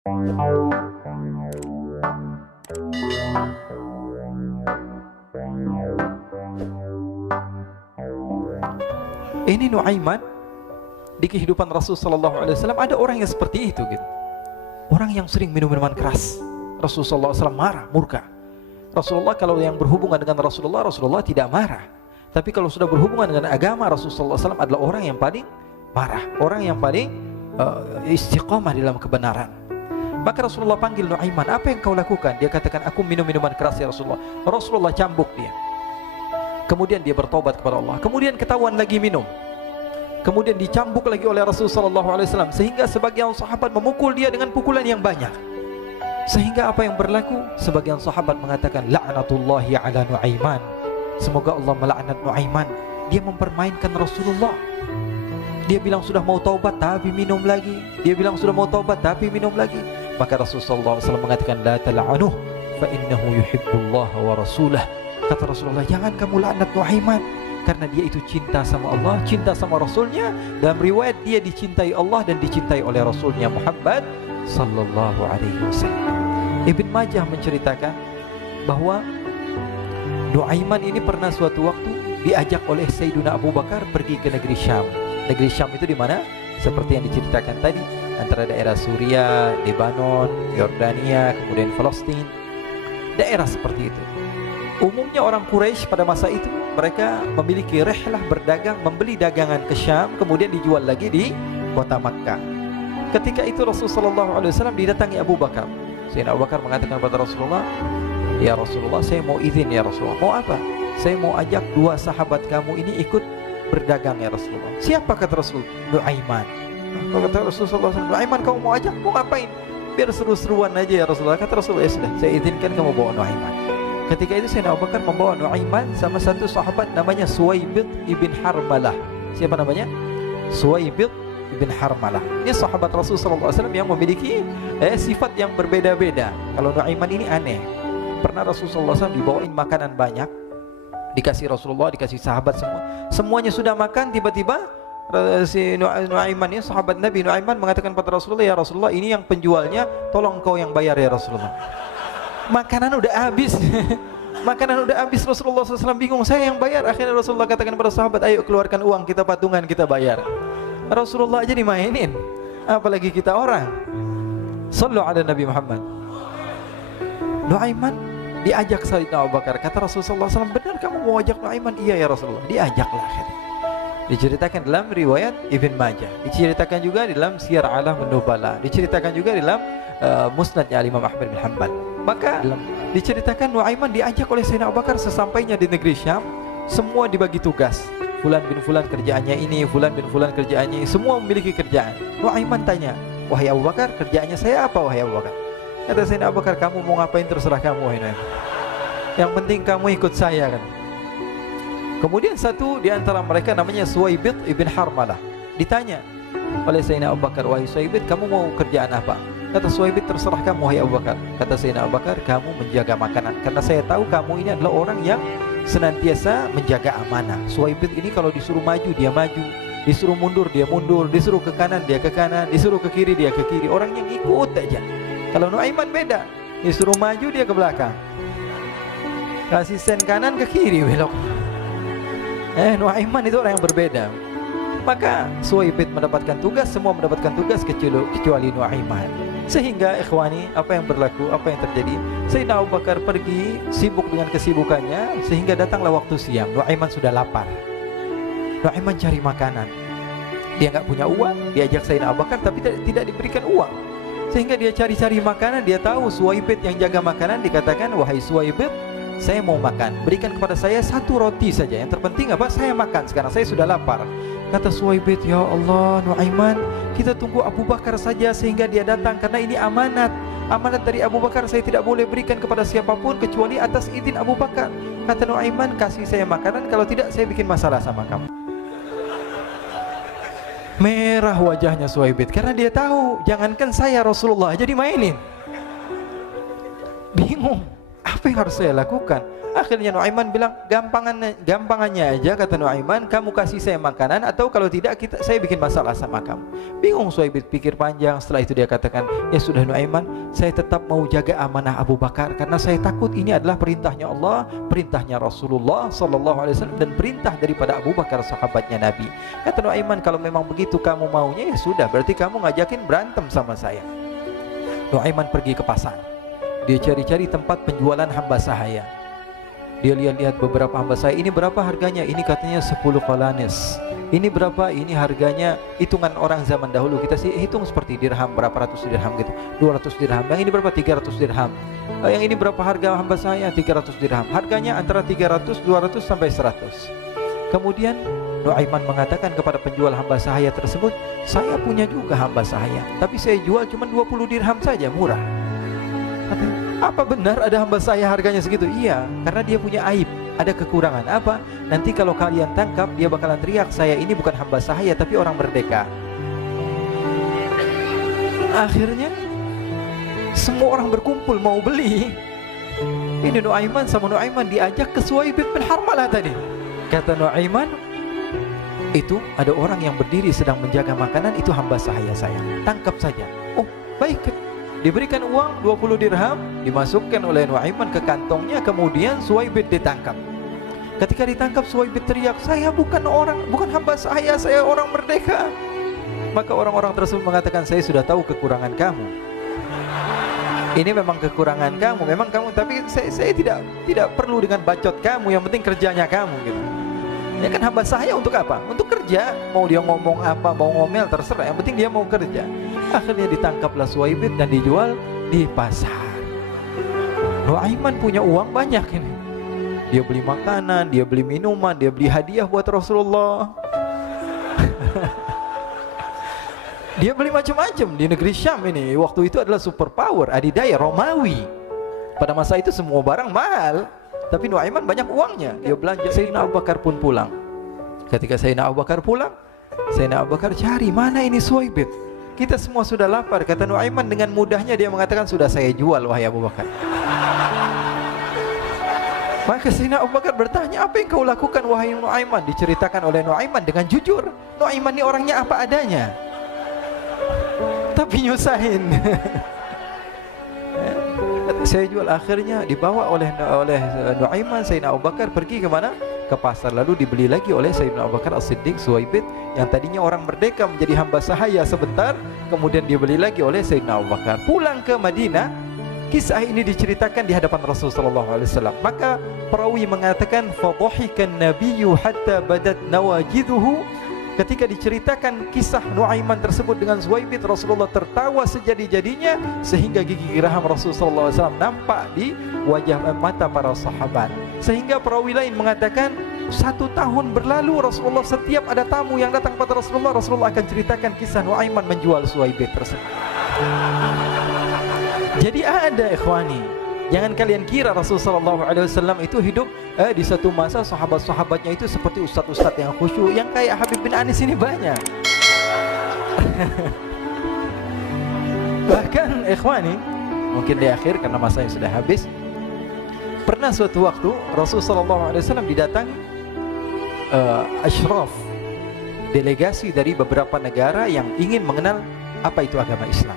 Ini Nuaiman di kehidupan Rasul sallallahu alaihi wasallam ada orang yang seperti itu gitu. Orang yang sering minum minuman keras. Rasul sallallahu alaihi wasallam marah, murka. Rasulullah kalau yang berhubungan dengan Rasulullah, Rasulullah tidak marah. Tapi kalau sudah berhubungan dengan agama, Rasul sallallahu alaihi wasallam adalah orang yang paling marah, orang yang paling istiqamah dalam kebenaran. Maka Rasulullah panggil Nuaiman, apa yang kau lakukan? Dia katakan, aku minum minuman keras ya Rasulullah. Rasulullah cambuk dia. Kemudian dia bertobat kepada Allah. Kemudian ketahuan lagi minum. Kemudian dicambuk lagi oleh Rasulullah SAW, sehingga sebagian sahabat memukul dia dengan pukulan yang banyak. Sehingga apa yang berlaku? Sebagian sahabat mengatakan, la'natullahi ala Nuaiman. Semoga Allah melaknat Nuaiman. Dia mempermainkan Rasulullah. Dia bilang sudah mau taubat tapi minum lagi. Dia bilang sudah mau taubat tapi minum lagi. Maka Rasulullah SAW mengatakan, la tal'anuh fa innahu yuhibbullaha wa rasulah. Kata Rasulullah, jangan kamu laknat Nuaiman, karena dia itu cinta sama Allah, cinta sama Rasulnya. Dalam riwayat dia dicintai Allah dan dicintai oleh Rasulnya Muhammad sallallahu alaihi wasallam. Ibn Majah menceritakan bahwa Nuaiman ini pernah suatu waktu diajak oleh Sayyidina Abu Bakar pergi ke negeri Syam. Negeri Syam itu di mana? Seperti yang diceritakan tadi, antara daerah Suriah, Lebanon, Yordania, kemudian Palestina. Daerah seperti itu. Umumnya orang Quraisy pada masa itu mereka memiliki rihlah berdagang, membeli dagangan ke Syam, kemudian dijual lagi di kota Makkah. Ketika itu Rasulullah SAW didatangi Abu Bakar. Sayyidina Abu Bakar mengatakan kepada Rasulullah, ya Rasulullah, saya mau izin ya Rasulullah. Mau apa? Saya mau ajak dua sahabat kamu ini ikut berdagang ya Rasulullah. Siapa kata Rasul? Nuaiman. Kata Rasulullah SAW, Nuaiman kamu mau ajak? Mau ngapain? Biar seru-seruan aja ya Rasulullah. Kata Rasulullah, ya sudah, saya izinkan kamu bawa Nuaiman. Ketika itu Sayyidina Abu Bakar membawa Nuaiman sama satu sahabat namanya Suwaibid ibn Harmalah. Siapa namanya? Suwaibid ibn Harmalah. Ini sahabat Rasulullah SAW yang memiliki sifat yang berbeda-beda. Kalau Nuaiman ini aneh. Pernah Rasulullah SAW dibawain makanan banyak, dikasih Rasulullah, dikasih sahabat semua. Semuanya sudah makan, tiba-tiba si Nuaiman ini, sahabat Nabi Nuaiman mengatakan kepada Rasulullah, ya Rasulullah, ini yang penjualnya, tolong kau yang bayar ya Rasulullah. Makanan udah habis. Makanan udah habis, Rasulullah SAW bingung, saya yang bayar. Akhirnya Rasulullah katakan kepada sahabat, ayo keluarkan uang, kita patungan, kita bayar. Rasulullah aja dimainin, apalagi kita orang. Sallu ala Nabi Muhammad. Nuaiman diajak Sayyidina Abu Bakar. Kata Rasulullah SAW, benar kamu mau ajak Nuaiman? Iya ya Rasulullah. Diajaklah akhirnya. Diceritakan dalam riwayat Ibn Majah, diceritakan juga dalam Siyar A'lam An-Nubala, diceritakan juga dalam Musnadnya Imam Ahmad bin Hanbal. Maka diceritakan Nuaiman diajak oleh Sayyidina Abu Bakar. Sesampainya di negeri Syam, semua dibagi tugas. Fulan bin Fulan kerjaannya ini, Fulan bin Fulan kerjaannya ini, semua memiliki kerjaan. Nuaiman tanya, wahai Abu Bakar, kerjaannya saya apa wahai Abu Bakar? Kata Sayyidina Abu Bakar, kamu mau ngapain terserah kamu wahai Nuaiman. Yang penting kamu ikut saya kan. Kemudian satu di antara mereka namanya Suwaibid ibn Harmalah. Ditanya oleh Sayyidina Abu Bakar, wahai Suwaibid, kamu mau kerjaan apa? Kata Suwaibid, terserah kamu wahai Abu Bakar. Kata Sayyidina Abu Bakar, kamu menjaga makanan, karena saya tahu kamu ini adalah orang yang senantiasa menjaga amanah. Suwaibid ini kalau disuruh maju dia maju, disuruh mundur dia mundur, disuruh ke kanan dia ke kanan, disuruh ke kiri dia ke kiri. Orang yang ikut aja. Kalau Nuaiman beda, disuruh maju dia ke belakang, kasih sen kanan ke kiri belok. Nuaiman itu orang yang berbeda. Maka Suwaibid mendapatkan tugas, semua mendapatkan tugas kecuali Nuaiman. Sehingga ikhwani, apa yang berlaku, apa yang terjadi? Sayyidina Abu Bakar pergi sibuk dengan kesibukannya, sehingga datanglah waktu siang. Nuaiman sudah lapar. Nuaiman cari makanan. Dia nggak punya uang, diajak Sayyidina Abu Bakar tapi tidak diberikan uang. Sehingga dia cari-cari makanan. Dia tahu Suwaibid yang jaga makanan. Dikatakan, wahai Suwaibid, saya mau makan, berikan kepada saya satu roti saja. Yang terpenting apa? Saya makan sekarang, saya sudah lapar. Kata Suwaibid, ya Allah Nuaiman, kita tunggu Abu Bakar saja sehingga dia datang, karena ini amanat. Amanat dari Abu Bakar, saya tidak boleh berikan kepada siapapun kecuali atas izin Abu Bakar. Kata Nuaiman, kasih saya makanan, kalau tidak saya bikin masalah sama kamu. Merah wajahnya Suwaibid, karena dia tahu, jangankan saya Rasulullah jadi mainin. Bingung, Apa yang harus saya lakukan? Akhirnya Nuaiman bilang, gampangannya aja, kata Nuaiman, kamu kasih saya makanan, atau kalau tidak saya bikin masalah sama kamu. Bingung Suhaib, pikir panjang. Setelah itu dia katakan, ya sudah Nuaiman, saya tetap mau jaga amanah Abu Bakar, karena saya takut ini adalah perintahnya Allah, perintahnya Rasulullah SAW, dan perintah daripada Abu Bakar, sahabatnya Nabi. Kata Nuaiman, kalau memang begitu kamu maunya, ya sudah, berarti kamu ngajakin berantem sama saya. Nuaiman pergi ke pasar. Dia cari-cari tempat penjualan hamba sahaya. Dia lihat-lihat beberapa hamba sahaya. Ini berapa harganya? Ini katanya 10 qalanis. Ini berapa? Ini harganya hitungan orang zaman dahulu. Kita sih hitung seperti dirham, berapa ratus dirham gitu. 200 dirham. Yang ini berapa? 300 dirham. Yang ini berapa harga hamba sahaya? 300 dirham. Harganya antara 300, 200 sampai 100. Kemudian Nuaiman mengatakan kepada penjual hamba sahaya tersebut, saya punya juga hamba sahaya, tapi saya jual cuma 20 dirham saja, murah. Katanya, apa benar ada hamba saya harganya segitu? Iya, karena dia punya aib, ada kekurangan. Apa? Nanti kalau kalian tangkap, dia bakalan teriak, saya ini bukan hamba sahaya tapi orang merdeka. Akhirnya semua orang berkumpul mau beli. Ini Nuaiman sama Nuaiman diajak ke Suhaib bin Harmalah tadi. Kata Nuaiman, itu ada orang yang berdiri sedang menjaga makanan, itu hamba sahaya saya, tangkap saja. Oh baik. Diberikan uang 20 dirham, dimasukkan oleh Nuaiman ke kantongnya, kemudian Suhaib ditangkap. Ketika ditangkap, Suhaib teriak, saya bukan hamba saya orang merdeka. Maka orang-orang tersebut mengatakan, saya sudah tahu kekurangan kamu. Ini memang kekurangan kamu, memang kamu, tapi saya tidak perlu dengan bacot kamu, yang penting kerjanya kamu gitu. Ya kan hamba saya untuk apa? Untuk kerja. Mau dia ngomong apa, mau ngomel terserah, yang penting dia mau kerja. Akhirnya ditangkaplah Suhaib dan dijual di pasar. Nuaiman punya uang banyak ini. Dia beli makanan, dia beli minuman, dia beli hadiah buat Rasulullah. Dia beli macam-macam di negeri Syam ini. Waktu itu adalah superpower, adidaya Romawi. Pada masa itu semua barang mahal, tapi Nuaiman banyak uangnya. Dia belanja. Sayyidina Abu Bakar pun pulang. Ketika Sayyidina Abu Bakar pulang, Sayyidina Abu Bakar cari, mana ini Suhaib? Kita semua sudah lapar. Kata Nuaiman dengan mudahnya dia mengatakan, sudah saya jual wahai Abu Bakar. Maka Sayyidina Abu Bakar bertanya, apa yang kau lakukan wahai Nuaiman? Diceritakan oleh Nuaiman dengan jujur. Nuaiman ini orangnya apa adanya, tapi nyusahin. Saya jual. Akhirnya dibawa oleh Nuaiman, Sayyidina Abu Bakar pergi ke mana? Ke pasar. Lalu dibeli lagi oleh Sayyidina Abu Bakar As-Siddiq Suhaib yang tadinya orang merdeka menjadi hamba sahaya sebentar, kemudian dibeli lagi oleh Sayyidina Abu Bakar. Pulang ke Madinah, kisah ini diceritakan di hadapan Rasulullah SAW. Maka perawi mengatakan, fadhahikan nabiyyu hatta badat nawajiduhu. Ketika diceritakan kisah Nuaiman tersebut dengan Suhaib, Rasulullah tertawa sejadi-jadinya sehingga gigi geraham Rasulullah SAW nampak di wajah mata para sahabat. Sehingga perawi lain mengatakan 1 tahun berlalu, Rasulullah setiap ada tamu yang datang pada Rasulullah akan ceritakan kisah Nuaiman menjual Suhaib tersebut. Jadi ada ikhwani, jangan kalian kira Rasulullah SAW itu hidup di satu masa sahabat-sahabatnya itu seperti ustadz-ustadz yang khusyuk, yang kayak Habib bin Anis ini banyak. Bahkan ikhwani, mungkin di akhir karena masanya sudah habis, pernah suatu waktu Rasulullah SAW didatangi asyraf, delegasi dari beberapa negara yang ingin mengenal apa itu agama Islam.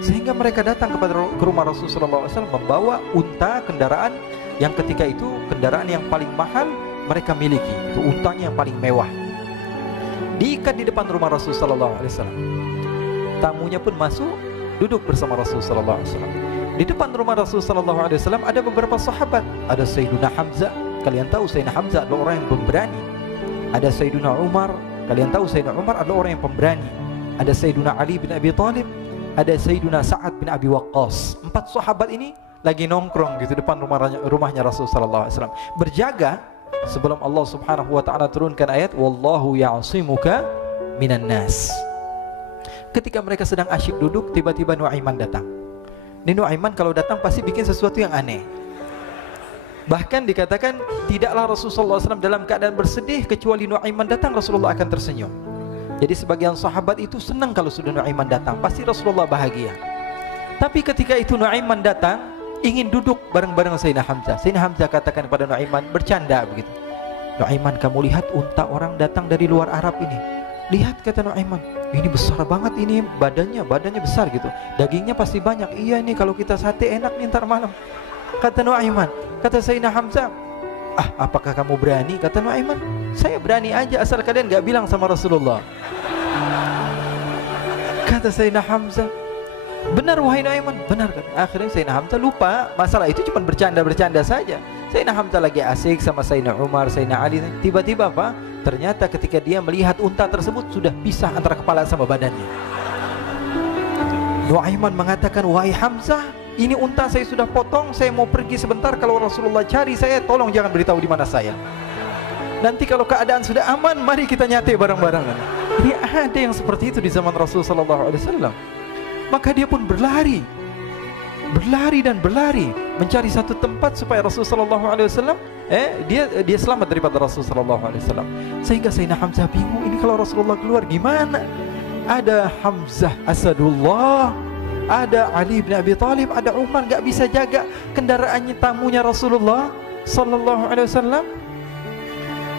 Sehingga mereka datang ke rumah Rasulullah SAW membawa unta, kendaraan yang ketika itu kendaraan yang paling mahal mereka miliki. Itu untanya yang paling mewah. Diikat di depan rumah Rasulullah SAW. Tamunya pun masuk, duduk bersama Rasulullah SAW. Di depan rumah Rasulullah SAW ada beberapa sahabat. Ada Sayyiduna Hamzah. Kalian tahu Sayyidina Hamzah adalah orang yang pemberani. Ada Sayyiduna Umar. Kalian tahu Sayyidina Umar adalah orang yang pemberani. Ada Sayyiduna Ali bin Abi Thalib. Ada Sayyiduna Sa'ad bin Abi Waqqas. 4 sahabat ini lagi nongkrong gitu depan rumahnya Rasulullah SAW, berjaga sebelum Allah Subhanahu wa ta'ala turunkan ayat wallahu ya'simuka minan nas. Ketika mereka sedang asyik duduk, tiba-tiba Nuaiman datang. Ini Nuaiman kalau datang pasti bikin sesuatu yang aneh. Bahkan dikatakan tidaklah Rasulullah SAW dalam keadaan bersedih, kecuali Nuaiman datang Rasulullah akan tersenyum. Jadi sebagian sahabat itu senang kalau sudah Nuaiman datang, pasti Rasulullah bahagia. Tapi ketika itu Nuaiman datang, ingin duduk bareng-bareng Sayyidina Hamzah. Sayyidina Hamzah katakan kepada Nuaiman, bercanda begitu. Nuaiman, kamu lihat unta orang datang dari luar Arab ini. Lihat, kata Nuaiman, ini besar banget ini, badannya besar gitu. Dagingnya pasti banyak. Iya nih, kalau kita sate enak nih ntar malam. Kata Nuaiman. Kata Sayyidina Hamzah, apakah kamu berani? Kata Nuaiman, saya berani aja asal kalian gak bilang sama Rasulullah. Kata Sayyidina Hamzah, benar wahai Nuaiman, benar kan? Akhirnya Sayyidina Hamzah lupa masalah itu, cuma bercanda-bercanda saja. Sayyidina Hamzah lagi asik sama Sayyidina Umar, Sayyidina Ali. Tiba-tiba apa? Ternyata ketika dia melihat unta tersebut sudah pisah antara kepala sama badannya. Nuaiman mengatakan, wahai Hamzah, ini unta saya sudah potong, saya mau pergi sebentar. Kalau Rasulullah cari saya, tolong jangan beritahu di mana saya. Nanti kalau keadaan sudah aman, mari kita nyate bareng-barengan. Jadi ada yang seperti itu di zaman Rasulullah SAW. Maka dia pun berlari dan berlari mencari satu tempat supaya Rasulullah SAW dia selamat daripada Rasulullah SAW. Sehingga Sayyidina Hamzah bingung, ini kalau Rasulullah keluar gimana? Ada Hamzah Asadullah, ada Ali bin Abi Thalib, ada Umar, gak bisa jaga kendaraannya, tamunya Rasulullah Sallallahu Alaihi Wasallam.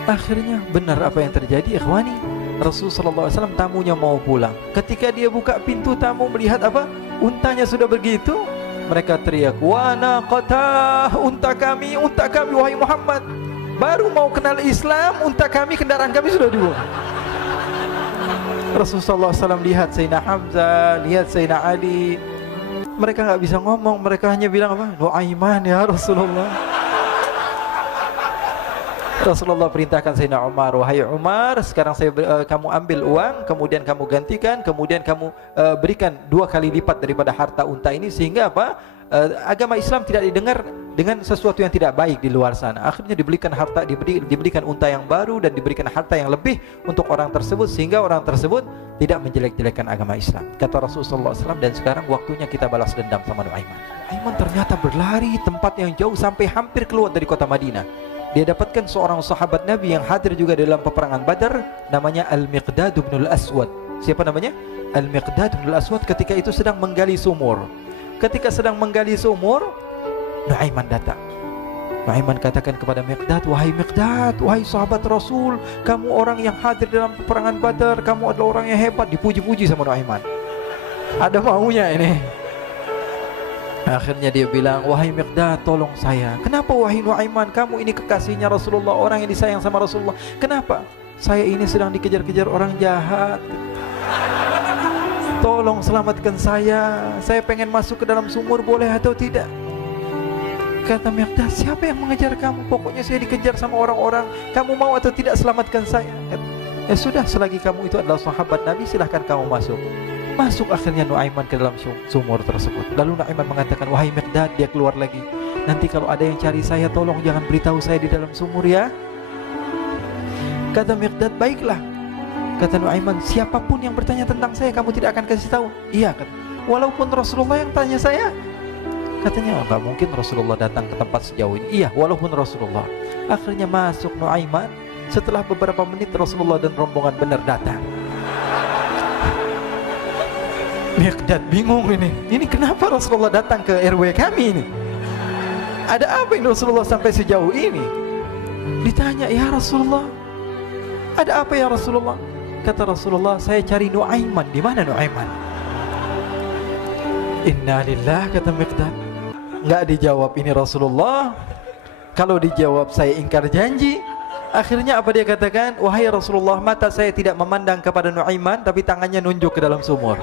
Akhirnya benar apa yang terjadi, ikhwani. Rasulullah SAW tamunya mau pulang. Ketika dia buka pintu tamu melihat apa? Untanya sudah begitu. Mereka teriak, wa naqatah, unta kami wahai Muhammad. Baru mau kenal Islam, unta kami, kendaraan kami sudah dibuang. Rasulullah SAW lihat Sayyidina Hamzah, lihat Sayyidina Ali. Mereka nggak bisa ngomong, mereka hanya bilang apa? Nuaiman ya Rasulullah. Rasulullah perintahkan Sayyidina Umar, wahai Umar, sekarang kamu ambil uang, kemudian kamu gantikan, kemudian kamu berikan 2 kali lipat daripada harta unta ini, sehingga apa? Agama Islam tidak didengar dengan sesuatu yang tidak baik di luar sana. Akhirnya diberikan harta, diberikan unta yang baru dan diberikan harta yang lebih untuk orang tersebut, sehingga orang tersebut tidak menjelek-jelekan agama Islam. Kata Rasulullah SAW, dan sekarang waktunya kita balas dendam sama Nuaiman. Nuaiman ternyata berlari tempat yang jauh sampai hampir keluar dari kota Madinah. Dia dapatkan seorang sahabat Nabi yang hadir juga dalam peperangan Badar, namanya Al-Miqdad bin Al-Aswad. Siapa namanya? Al-Miqdad bin Al-Aswad ketika itu sedang menggali sumur. Ketika sedang menggali sumur, Nuaiman datang. Nuaiman katakan kepada Miqdad, wahai Miqdad, wahai sahabat Rasul, kamu orang yang hadir dalam peperangan Badar, kamu adalah orang yang hebat. Dipuji-puji sama Nuaiman. Ada maunya ini. Akhirnya dia bilang, wahai Miqdad, tolong saya. Kenapa wahai Nuaiman, kamu ini kekasihnya Rasulullah, orang yang disayang sama Rasulullah. Kenapa? Saya ini sedang dikejar-kejar orang jahat. Tolong selamatkan saya. Saya pengen masuk ke dalam sumur, boleh atau tidak? Kata Miqdad, siapa yang mengejar kamu? Pokoknya saya dikejar sama orang-orang. Kamu mau atau tidak selamatkan saya? Ya sudah, selagi kamu itu adalah sahabat Nabi, silahkan kamu masuk. Masuk akhirnya Nuaiman ke dalam sumur tersebut. Lalu Nuaiman mengatakan, wahai Miqdad, dia keluar lagi. Nanti kalau ada yang cari saya, tolong jangan beritahu saya di dalam sumur ya. Kata Miqdad, baiklah. Kata Nuaiman, siapapun yang bertanya tentang saya, kamu tidak akan kasih tahu? Iya, kata. Walaupun Rasulullah yang tanya saya? Katanya, enggak mungkin Rasulullah datang ke tempat sejauh ini. Iya, walaupun Rasulullah. Akhirnya masuk Nuaiman. Setelah beberapa menit Rasulullah dan rombongan benar datang. Miqdad bingung ini. Ini kenapa Rasulullah datang ke RW kami ini? Ada apa ini Rasulullah sampai sejauh ini? Ditanya, ya Rasulullah, ada apa ya Rasulullah? Kata Rasulullah, saya cari Nuaiman. Di mana Nuaiman? Inna lillah, kata Miqdad. Enggak dijawab ini Rasulullah. Kalau dijawab saya ingkar janji. Akhirnya apa dia katakan? Wahai Rasulullah, mata saya tidak memandang kepada Nuaiman, tapi tangannya nunjuk ke dalam sumur.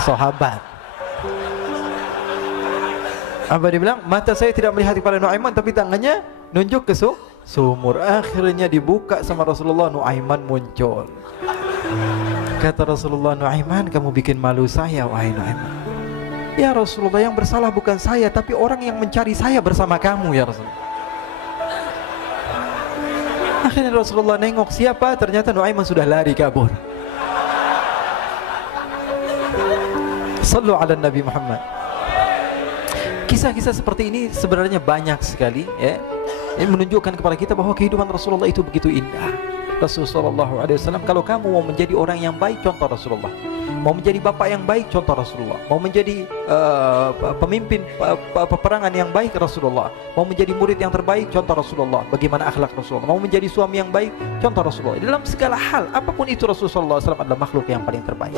Sahabat. Apa dia bilang? Mata saya tidak melihat kepada Nuaiman, tapi tangannya nunjuk ke sumur. Akhirnya dibuka sama Rasulullah, Nuaiman muncul. Kata Rasulullah, Nuaiman, kamu bikin malu saya, wahai Nuaiman. Ya Rasulullah, yang bersalah bukan saya, tapi orang yang mencari saya bersama kamu ya Rasulullah. Akhirnya Rasulullah nengok, siapa? Ternyata Nuaiman sudah lari kabur. Sallu ala Nabi Muhammad. Kisah-kisah seperti ini sebenarnya banyak sekali ya. Ini menunjukkan kepada kita bahwa kehidupan Rasulullah itu begitu indah. Rasulullah SAW, kalau kamu mau menjadi orang yang baik, contoh Rasulullah. Mau menjadi bapak yang baik, contoh Rasulullah. Mau menjadi pemimpin peperangan yang baik, Rasulullah. Mau menjadi murid yang terbaik, contoh Rasulullah. Bagaimana akhlak Rasulullah. Mau menjadi suami yang baik, contoh Rasulullah. Dalam segala hal, apapun itu, Rasulullah SAW adalah makhluk yang paling terbaik.